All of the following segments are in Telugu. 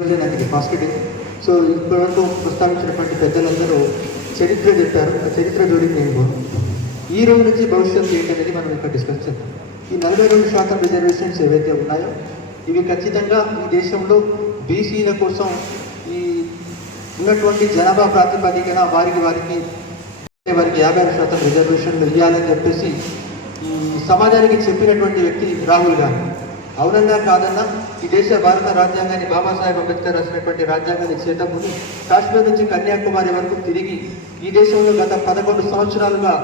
నాకు పాజిటివ్ సో ఇప్పటివరకు ప్రస్తావించినటువంటి పెద్దలందరూ చరిత్ర చెప్పారు. ఆ చరిత్ర జోడికి నేను పోను. ఈ రోజు నుంచి భవిష్యత్తు ఏంటనేది మనం ఇక్కడ డిస్కస్ చేద్దాం. ఈ నలభై రెండు శాతం రిజర్వేషన్స్ ఏవైతే ఉన్నాయో ఇవి ఖచ్చితంగా ఈ దేశంలో బీసీల కోసం ఈ ఉన్నటువంటి జనాభా ప్రాతిపదికన వారికి వారికి వారికి యాభై ఆరు శాతం రిజర్వేషన్లు ఇవ్వాలని చెప్పేసి ఈ సమాజానికి చెప్పినటువంటి వ్యక్తి రాహుల్ గాంధీ. అవునన్నా కాదన్నా ఈ దేశ భారత రాజ్యాంగాన్ని బాబాసాహెబ్ అంబేద్కర్ రాసినటువంటి రాజ్యాంగాన్ని చేతముని కాశ్మీర్ నుంచి కన్యాకుమారి వరకు తిరిగి ఈ దేశంలో గత పదకొండు సంవత్సరాలుగా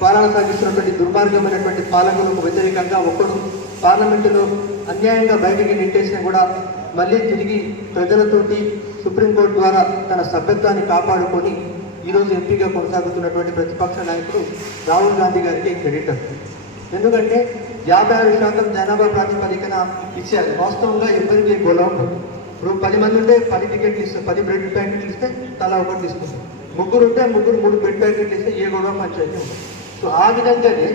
పాలన సాగిస్తున్నటువంటి దుర్మార్గమైనటువంటి పాలకులకు వ్యతిరేకంగా ఒకడు పార్లమెంటులో అన్యాయంగా బయటికి నెట్టేసినా కూడా మళ్ళీ తిరిగి ప్రజలతోటి సుప్రీంకోర్టు ద్వారా తన సభ్యత్వాన్ని కాపాడుకొని ఈరోజు ఎంపీగా కొనసాగుతున్నటువంటి ప్రతిపక్ష నాయకుడు రాహుల్ గాంధీ గారికి క్రెడిట్ ఎందుకంటే యాభై ఆరు శాతం జనాభా ప్రాతిపదికన ఇచ్చారు. వాస్తవంగా ఎవరికి గొడవ ఇప్పుడు పది మంది ఉంటే పది టికెట్లు ఇస్తే పది బ్రెడ్ ప్యాకెట్లు ఇస్తే తలా ఒకటి ఇస్తుంది ముగ్గురు ఉంటే ముగ్గురు మూడు బ్రెడ్ ప్యాకెట్లు ఇస్తే ఏ గొడవ పంచాయతీ సో ఆ విధంగానే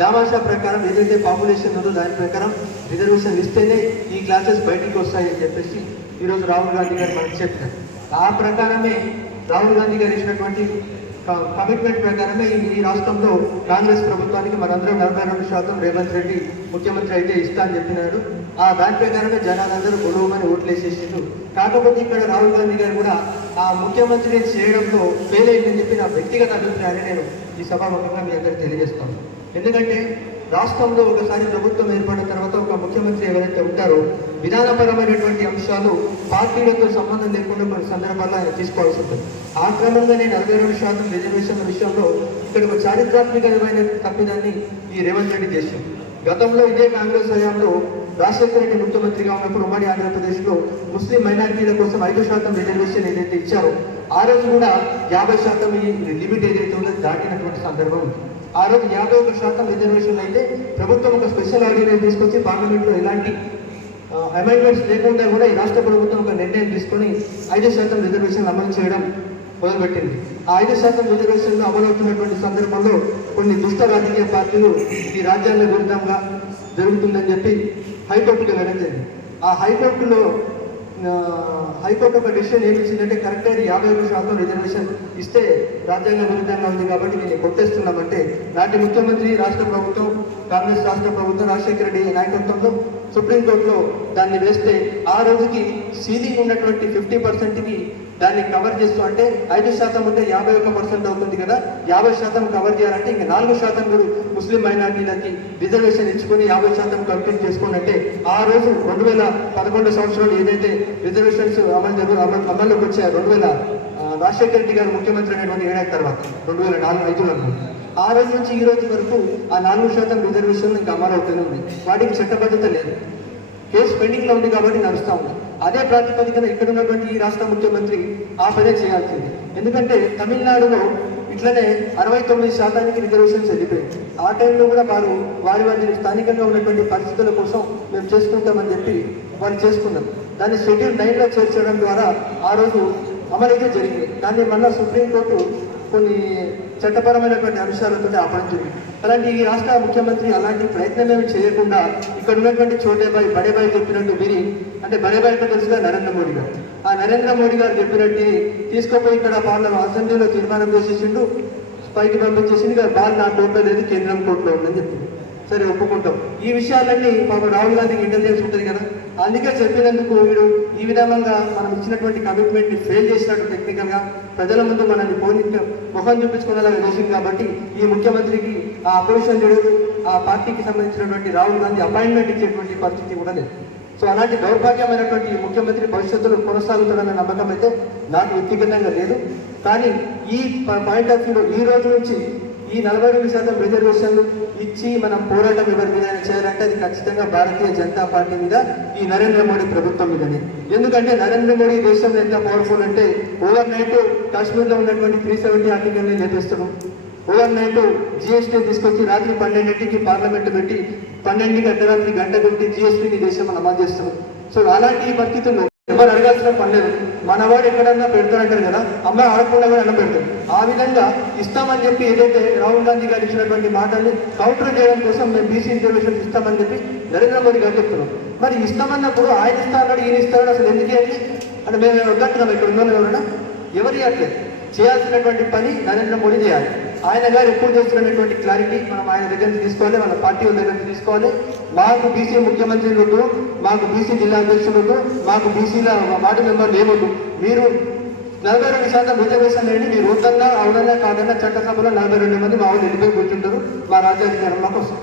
దామాషా ప్రకారం ఏదైతే పాపులేషన్ ఉందో దాని ప్రకారం రిజర్వేషన్ ఇస్తేనే ఈ క్లాసెస్ బయటికి వస్తాయని చెప్పేసి ఈరోజు రాహుల్ గాంధీ గారు మనకు చెప్పారు. ఆ ప్రకారమే రాహుల్ గాంధీ గారు ఇచ్చినటువంటి కమిట్మెంట్ ప్రకారమే ఈ రాష్ట్రంలో కాంగ్రెస్ ప్రభుత్వానికి మనందరం నలభై రెండు శాతం రేవంత్ రెడ్డి ముఖ్యమంత్రి అయితే ఇస్తా అని చెప్పినాడు ఆ దాని ప్రకారమే జనాలందరూ గొడవమని ఓట్లేసేసారు కాకపోతే ఇక్కడ రాహుల్ గాంధీ గారు కూడా ఆ ముఖ్యమంత్రిని చేయడంలో ఫెయిల్ అయిందని చెప్పి నా వ్యక్తిగత అభిప్రాయాన్ని నేను ఈ సభాముఖంగా మీ అందరికీ తెలియజేస్తాను. ఎందుకంటే రాష్ట్రంలో ఒకసారి ప్రభుత్వం ఏర్పడిన తర్వాత ఒక ముఖ్యమంత్రి ఎవరైతే ఉంటారో విధానపరమైనటువంటి అంశాలు పార్టీలతో సంబంధం లేకుండా కొన్ని సందర్భాల్లో ఆయన తీసుకోవాల్సి ఉంటుంది. ఆ క్రమంగా నేను అరవై రెండు శాతం రిజర్వేషన్ల విషయంలో ఇక్కడ ఒక చారిత్రాత్మకమైన తప్పిదాన్ని ఈ రేవంత్ రెడ్డి చేశారు. గతంలో ఇదే కాంగ్రెస్ హయాంలో రాజశేఖర రెడ్డి ముఖ్యమంత్రిగా ఉన్నప్పుడు ఉమ్మడి ఆంధ్రప్రదేశ్లో ముస్లిం మైనారిటీల కోసం ఐదు శాతం రిజర్వేషన్ ఏదైతే ఇచ్చారో ఆ రోజు కూడా యాభై శాతం ఈ లిమిట్ ఏదైతే ఉందో దాటినటువంటి సందర్భం ఉంది. ఆ రోజు యాభై ఒక శాతం రిజర్వేషన్ అయితే ప్రభుత్వం ఒక స్పెషల్ ఆర్డినెన్స్ తీసుకొచ్చి పార్లమెంట్లో ఎలాంటి అమెండ్మెంట్స్ లేకుండా కూడా ఈ రాష్ట్ర ప్రభుత్వం ఒక నిర్ణయం తీసుకొని ఐదు శాతం రిజర్వేషన్ అమలు చేయడం మొదలుపెట్టింది. ఆ ఐదు శాతం రిజర్వేషన్లు అమలవుతున్నటువంటి సందర్భంలో కొన్ని దుష్ట రాజకీయ పార్టీలు ఈ రాజ్యాంగ విరుద్ధంగా జరుగుతుందని చెప్పి హైకోర్టుకి వెళ్ళడం జరిగింది. ఆ హైకోర్టులో హైకోర్టు ఒక డిసిషన్ ఏమి ఇచ్చిందంటే కరెక్ట్ అయిన యాభై ఒక శాతం రిజర్వేషన్ ఇస్తే రాజ్యాంగ విరుద్ధంగా ఉంది కాబట్టి నేను కొట్టేస్తున్నామంటే నాటి ముఖ్యమంత్రి రాష్ట్ర ప్రభుత్వం కాంగ్రెస్ రాష్ట్ర ప్రభుత్వం రాజశేఖర రెడ్డి నాయకత్వంలో సుప్రీంకోర్టులో దాన్ని వేస్తే ఆ రోజుకి సీలింగ్ ఉన్నటువంటి ఫిఫ్టీ పర్సెంట్కి దాన్ని కవర్ చేస్తూ అంటే ఐదు శాతం ఉంటే యాభై ఒక్క పర్సెంట్ అవుతుంది కదా యాభై శాతం కవర్ చేయాలంటే ఇంకా నాలుగు శాతం కూడా ముస్లిం మైనార్టీలకి రిజర్వేషన్ ఇచ్చుకొని యాభై శాతం కంప్లీట్ చేసుకోండి అంటే ఆ రోజు రెండు వేల పదకొండు సంవత్సరాలు ఏదైతే రిజర్వేషన్స్ అమలు జరుగు అమలు అమల్లోకి వచ్చాయో రెండు వేల రాజశేఖర రెడ్డి గారు ముఖ్యమంత్రి అనేటువంటి ఏడాది తర్వాత రెండు వేల నాలుగు ఐదులో ఆ రోజు నుంచి ఈ రోజు వరకు ఆ నాలుగు శాతం రిజర్వేషన్ ఇంకా అమలు అవుతూనే ఉంది వాటికి చట్టబద్ధత లేదు. కేసు పెండింగ్లో ఉంది కాబట్టి నడుస్తూ ఉంది. అదే ప్రాతిపదికన ఇక్కడ ఉన్నటువంటి ఈ రాష్ట్ర ముఖ్యమంత్రి ఆ పదే చేయాల్సింది. ఎందుకంటే తమిళనాడులో ఇట్లనే అరవై తొమ్మిది శాతానికి రిజర్వేషన్స్ వెళ్ళిపోయింది ఆ టైంలో కూడా వారు వారి వారి స్థానికంగా ఉన్నటువంటి పరిస్థితుల కోసం మేము చేసుకుంటామని చెప్పి వాళ్ళు చేసుకున్నాం దాన్ని షెడ్యూల్ నైన్లో చేర్చడం ద్వారా ఆ రోజు అమలైతే జరిగింది. దాన్ని మళ్ళా సుప్రీంకోర్టు కొన్ని చట్టపరమైనటువంటి అంశాలతో ఆపడం అలాంటి ఈ రాష్ట్ర ముఖ్యమంత్రి అలాంటి ప్రయత్నం ఏమి చేయకుండా ఇక్కడ ఉన్నటువంటి చోటేబాయి బడేబాయి చెప్పినట్టు విని అంటే బడేబాయ్ అంటే తెలుసుగా నరేంద్ర మోడీ గారు. ఆ నరేంద్ర మోడీ గారు చెప్పినట్టు తీసుకుపోయి ఇక్కడ పార్లమెంట్ అసెంబ్లీలో తీర్మానం చేసేసిండు పైకి పంపించేసింది ఇక బాల్ నా కోర్టులో లేదు కేంద్రం కోర్టులో ఉందని చెప్పింది సరే ఒప్పుకుంటాం. ఈ విషయాలన్నీ పాపం రాహుల్ గాంధీకి ఇంటెలిజెన్స్ ఉంటుంది కదా. అందుకే చెప్పినందుకు వీడు ఈ విధంగా మనం ఇచ్చినటువంటి కమిట్మెంట్ ఫెయిల్ చేసినట్టు టెక్నికల్గా ప్రజల ముందు మనల్ని పోని ముఖం చూపించుకునేలాగా చేసింది కాబట్టి ఈ ముఖ్యమంత్రికి ఆ అపోజిషన్ లీడర్ ఆ పార్టీకి సంబంధించినటువంటి రాహుల్ గాంధీ అపాయింట్మెంట్ ఇచ్చేటువంటి పరిస్థితి కూడా లేదు. సో అలాంటి దౌర్భాగ్యమైనటువంటి ముఖ్యమంత్రి భవిష్యత్తులో కొనసాగుతాడన్న నమ్మకం అయితే నాకు వ్యక్తిగతంగా లేదు. కానీ ఈ పాయింట్ ఆఫ్ వ్యూలో ఈ రోజు నుంచి ఈ నలభై రెండు శాతం రిజర్వేషన్లు ఇచ్చి మనం పోరాటం ఎవరి మీద చేయాలంటే అది ఖచ్చితంగా భారతీయ జనతా పార్టీ మీద ఈ నరేంద్ర మోడీ ప్రభుత్వం మీదనే. ఎందుకంటే నరేంద్ర మోడీ దేశంలో ఎంత పవర్ఫుల్ అంటే ఓవర్ నైట్ కాశ్మీర్లో ఉన్నటువంటి త్రీ సెవెంటీ ఆర్టికల్ని లేపేస్తాడు ఓవర్ నైట్ జిఎస్టీ తీసుకొచ్చి రాత్రి పన్నెండింటికి పార్లమెంట్ పెట్టి పన్నెండుకి అర్ధరాత్రి గంట పెట్టి జిఎస్టీని దేశం అమలు చేస్తాం సో అలాంటి పరిస్థితుల్లో ఎవరు అడగాల్సిన పని లేదు. మనవాడు ఎక్కడన్నా పెడతాడంటారు కదా అమ్మాయి ఆడకుండా కూడా అన్నం పెడతాడు. ఆ విధంగా ఇస్తామని చెప్పి ఏదైతే రాహుల్ గాంధీ గారు ఇచ్చినటువంటి మాటల్ని కౌంటర్ చేయడం కోసం మేము బీసీ రిజర్వేషన్ ఇస్తామని చెప్పి నరేంద్ర మోదీ గారు చెప్తున్నాం మరి ఇస్తామన్నప్పుడు ఆయన ఇస్తా అన్నాడు ఈయన ఇస్తాడు అసలు ఎందుకు అని అంటే మేము వద్దంటున్నాం ఇక్కడ ఉన్న ఎవరైనా ఎవరు ఇవ్వట్లేదు చేయాల్సినటువంటి పని నరేంద్ర మోడీ చేయాలి. ఆయన గారు ఎప్పుడు చేస్తున్నటువంటి క్లారిటీ మనం ఆయన దగ్గర నుంచి తీసుకోవాలి మన పార్టీ వాళ్ళ దగ్గర నుంచి తీసుకోవాలి. మాకు బీసీ ముఖ్యమంత్రి వద్దు మాకు బీసీ జిల్లా అధ్యక్షులు వద్దు మాకు బీసీల వార్డు మెంబర్లు ఏమొద్దు మీరు నలభై రెండు శాతం రిజర్వేషన్ లేని మీరు వద్దన్నా అవునన్నా కాదన్నా చట్టసభలో నలభై రెండు మంది మా వాళ్ళు వెళ్ళిపోయి కూర్చుంటారు మా రాజ్యాంగ కోసం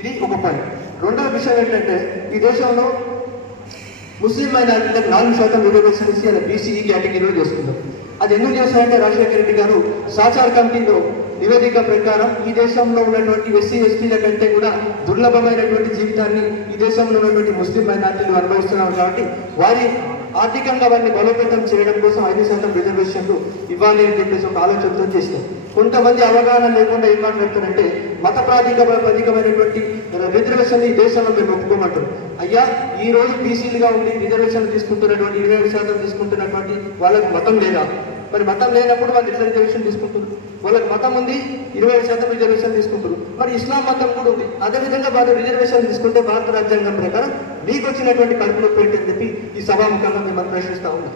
ఇది ఒక పని రెండవ విషయం ఏంటంటే ఈ దేశంలో ముస్లిం మైనారిటీలకు నాలుగు శాతం రిజర్వేషన్ ఇచ్చి ఆయన బీసీ కేటగిరీలో చేసుకుంటారు అది ఎందుకు చేశారంటే రాజశేఖర రెడ్డి గారు సాచార్ కమిటీలో నివేదిక ప్రకారం ఈ దేశంలో ఉన్నటువంటి ఎస్సీ ఎస్టీల కంటే కూడా దుర్లభమైనటువంటి జీవితాన్ని ఈ దేశంలో ఉన్నటువంటి ముస్లిం మైనార్టీలు అనుభవిస్తున్నారు కాబట్టి వారి ఆర్థికంగా వారిని బలోపేతం చేయడం కోసం ఐదు శాతం రిజర్వేషన్లు ఇవ్వాలి అని చెప్పేసి ఒక ఆలోచనతో చేసినారు కొంతమంది అవగాహన లేకుండా ఏం మాట్లాడతారంటే మత ప్రాధిక ప్రతీకమైనటువంటి రిజర్వేషన్ ఈ దేశంలో మేము ఒప్పుకోమంటారు అయ్యా ఈ రోజు బీసీలుగా ఉండి రిజర్వేషన్ తీసుకుంటున్నటువంటి ఇరవై శాతం తీసుకుంటున్నటువంటి వాళ్ళకి మతం లేదా? మరి మతం లేనప్పుడు వాళ్ళు ఎట్లా రిజర్వేషన్ తీసుకుంటారు వాళ్ళకి మతం ఉంది ఇరవై ఐదు శాతం రిజర్వేషన్ తీసుకుంటారు మరి ఇస్లాం మతం కూడా ఉంది. అదేవిధంగా వాళ్ళు రిజర్వేషన్ తీసుకుంటే భారత రాజ్యాంగం ప్రకారం మీకు వచ్చినటువంటి కడుపులో పెట్టి అని చెప్పి ఈ సభాముఖంగా మేము ప్రశ్నిస్తా ఉన్నాం.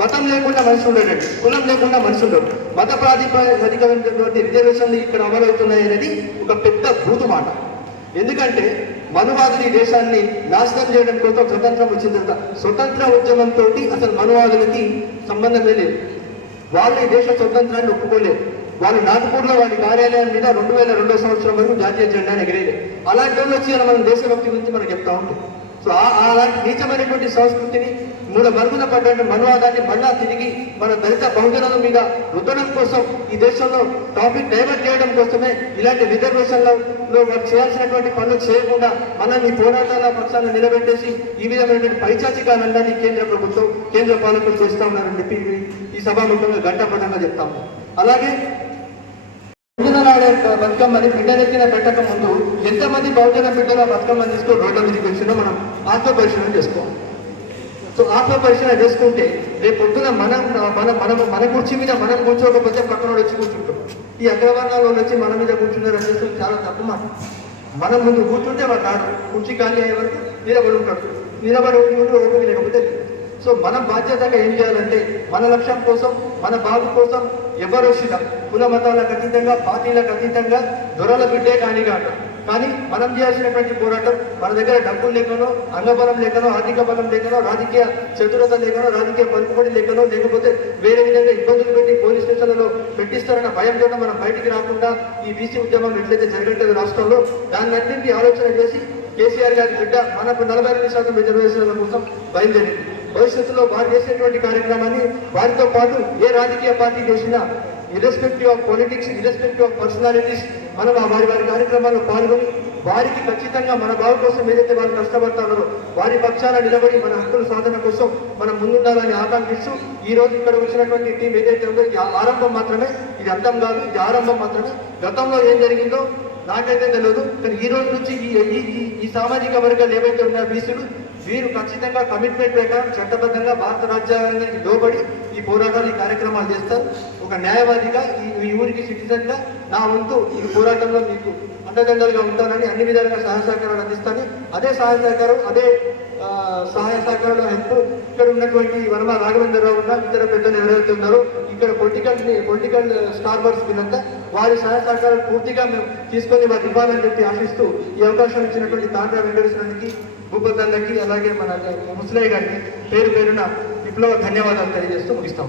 మతం లేకుండా మనిషి ఉండడండి కులం లేకుండా మనిషి ఉండడు మత ప్రాతిపదికమైనటువంటి రిజర్వేషన్లు ఇక్కడ అమలవుతున్నాయి అనేది ఒక పెద్ద భూతు మాట ఎందుకంటే మనువాదులు ఈ దేశాన్ని నాశనం చేయడం కోసం స్వతంత్రం వచ్చిన తర్వాత స్వతంత్ర ఉద్యమంతో అసలు మనువాదులకి సంబంధమే లేదు. వాళ్ళు ఈ దేశ స్వతంత్రాన్ని ఒప్పుకోలేదు. వాళ్ళు నాగపూర్లో వారి కార్యాలయం మీద రెండు వేల రెండో సంవత్సరం వరకు జాతీయ జెండాని ఎగిరేది. అలాంటి వాళ్ళు వచ్చి మనం దేశభక్తి గురించి మనం చెప్తా ఉంటాం సో ఆ- అలాంటి నీచమైనటువంటి సంస్కృతిని మూల మరుగున పడ్డ మనువాదాన్ని మళ్ళా తిరిగి మన దళిత బహుజనుల మీద రుద్దడం కోసం ఈ దేశంలో టాపిక్ డైవర్ట్ చేయడం కోసమే ఇలాంటి రిజర్వేషన్లలో మనం చేయాల్సినటువంటి పనులు చేయకుండా మనల్ని పోరాటాల పక్షాన్ని నిలబెట్టేసి ఈ విధమైనటువంటి పైచాచికానందాన్ని కేంద్ర ప్రభుత్వం కేంద్ర పాలకులు చేస్తా ఉన్నారని చెప్పి ఈ సభాముఖంగా ఘంటాపథంగా చెప్తాము. అలాగే బహుజనాల బతుకమ్మని బిడ్డలెత్తిన పెట్టక ముందు ఎంతమంది బహుజన బిడ్డల బతుకమ్మని తీసుకొని రోడ్ల మీదకి వచ్చినా మనం ఆత్మపరిశీలన చేసుకోవాలి. సో ఆత్మపరిశీలన చేసుకుంటే రేపు పొద్దున మనం మన మనం మన కుర్చీ మీద మనం కూర్చోకపోతే పక్కన వచ్చి కూర్చుంటాం ఈ అగ్రవర్ణాల్లో వచ్చి మన మీద కూర్చున్నారు అని చేస్తే చాలా తప్పు మాట. మనం ముందు కూర్చుంటే వాడు రాడు కుర్చీ ఖాళీ అయ్యే వరకు నిలబడి ఉంటాడు నిలబడి ఉండి ఉండి లేకపోతే సో మనం బాధ్యతగా ఏం చేయాలంటే మన లక్ష్యం కోసం మన బాబు కోసం ఎవరు వచ్చినా కుల మతాలకు అతీతంగా పార్టీలకు అతీతంగా దొరల బిడ్డే కానీ కాదు కానీ మనం చేయాల్సినటువంటి పోరాటం మన దగ్గర డబ్బులు లేకనో అంగబలం లేకనో ఆర్థిక బలం లేకనో రాజకీయ చతురత లేకనో రాజకీయ పలుకుబడి లేకనో లేకపోతే వేరే విధంగా ఇబ్బందులు పెట్టి పోలీస్ స్టేషన్లలో పెట్టిస్తారన్న భయంతో మనం బయటికి రాకుండా ఈ బీసీ ఉద్యమం ఎట్లయితే జరగట్లేదు రాష్ట్రంలో దాన్ని అన్నింటి ఆలోచన చేసి కేసీఆర్ గారి బిడ్డ మనకు నలభై ఎనిమిది శాతం రిజర్వేషన్ల కోసం బయలుదేరింది. భవిష్యత్తులో వారు చేసేటువంటి కార్యక్రమాన్ని వారితో పాటు ఏ రాజకీయ పార్టీ చేసినా irrespective of politics irrespective of personalities మనం ఆ వారి వారి కార్యక్రమాల్లో పాల్గొని వారికి ఖచ్చితంగా మన బాగు కోసం ఏదైతే వారు కష్టపడతారో వారి పక్షాన నిలబడి మన హక్కుల సాధన కోసం మనం ముందుండాలని ఆకాంక్షిస్తూ ఈ రోజు ఇక్కడ వచ్చినటువంటి టీం ఏదైతే ఉందో ఇది ఆరంభం మాత్రమే ఇది అంతం కాదు ఇది ఆరంభం మాత్రమే. గతంలో ఏం జరిగిందో నాకైతే తెలియదు కానీ ఈ రోజు నుంచి ఈ ఈ- ఈ సామాజిక వర్గాలు ఏవైతే ఉన్నాయో బీసీలు వీరు ఖచ్చితంగా కమిట్మెంట్ ప్రకారం చట్టబద్ధంగా భారత రాజ్యాంగానికి లోబడి ఈ పోరాటాలు ఈ కార్యక్రమాలు చేస్తారు. ఒక న్యాయవాదిగా ఈ ఈ ఊరికి సిటిజన్గా నా వంతు ఈ పోరాటంలో మీకు అండదండలుగా ఉంటానని అన్ని విధాలుగా సహాయ సహకారాలు అందిస్తాను. అదే సహాయ సహకారం అదే సహాయ సహకారాలు హెల్ప్ ఇక్కడ ఉన్నటువంటి వర్మ రాఘవేంద్రరావు ఉన్న ఇతర పెద్దలు ఎవరైతే ఉన్నారో ఇక్కడ పొలిటికల్ పొలిటికల్ స్టార్ వర్స్ వీళ్ళంతా వారి సహాయ సహకారాలు పూర్తిగా మేము తీసుకొని వారికి ఇవ్వాలని చెప్పి ఆశిస్తూ ఈ అవకాశం ఇచ్చినటువంటి తాండ్ర వెంకటేశ్వరానికి భూపతన్నకి అలాగే మన ముసలయ్య గారికి పేరు పేరున విప్లవ ధన్యవాదాలు తెలియజేస్తూ ముగిస్తాం.